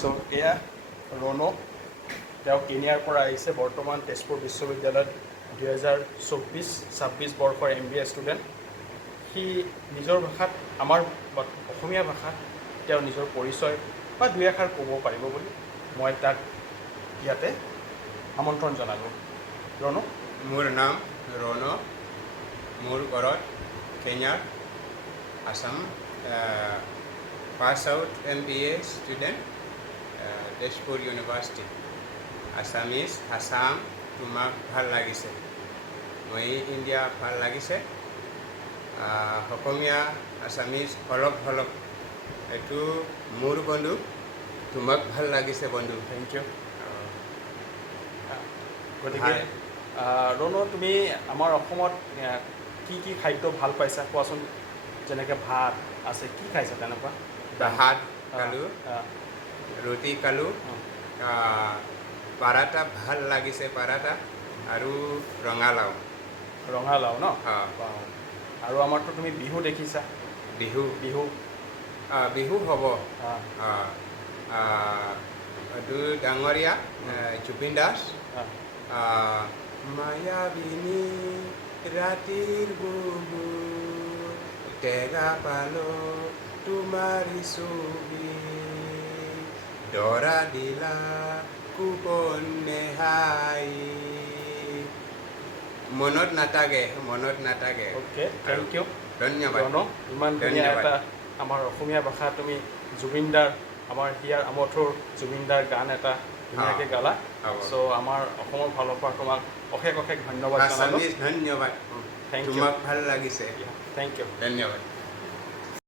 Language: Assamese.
সো এয়া ৰণক তেওঁ কেনিয়াৰ পৰা আহিছে বৰ্তমান তেজপুৰ বিশ্ববিদ্যালয়ত 2024-26 বৰ্ষৰ MBA ষ্টুডেণ্ট সি নিজৰ ভাষাত আমাৰ অসমীয়া ভাষাত তেওঁ নিজৰ পৰিচয় বা দুই এষাৰ ক'ব পাৰিব বুলি মই তাক ইয়াতে আমন্ত্ৰণ জনালোঁ ৰণক মোৰ নাম ৰণ মোৰ ঘৰত কেনিয়াৰ Assam pass out MBA student Tezpur university Assamese Assam তোমাক ভাল লাগিছে মই ইণ্ডিয়া ভাল লাগিছে অসমীয়া আছামিজ অলপ অলপ এইটো মোৰ বন্ধু তোমাক ভাল লাগিছে বন্ধু থেংক ইউ গতিকে ৰণু তুমি আমাৰ অসমত কি কি খাদ্য ভাল পাইছা কোৱাচোন যেনেকৈ ভাত আছে কি খাইছা তেনেকুৱা ভাত খালোঁ ৰুটি খালোঁ পাৰাঠা ভাল লাগিছে পাৰাঠা আৰু ৰঙালাও ৰঙালাও ন আৰু আমাৰতো তুমি বিহু দেখিছা বিহু বিহু বিহু হ'ব এইটো ডাঙৰীয়া জুবিন দাস মায়াবিনী ৰাতিৰ বুবু টেঙা পালো তোমাৰ ছবি দৰা দিলা কুপন নেহাই মনত নাথাকে অ'কে থেংক ইউ ধন্যবাদ ইমান ধুনীয়া এটা আমাৰ অসমীয়া ভাষা তুমি জুবিনদাৰ আমাৰ হিয়াৰ আমঠুৰ জুবিনদাৰ গান এটা ধুনীয়াকৈ গালা চ' আমাৰ অসমৰ ফালৰ পৰা তোমাক অশেষ অশেষ ধন্যবাদ জনালোঁ ধন্যবাদ থেংক ইউ তোমাক ভাল লাগিছে থেংক ইউ ধন্যবাদ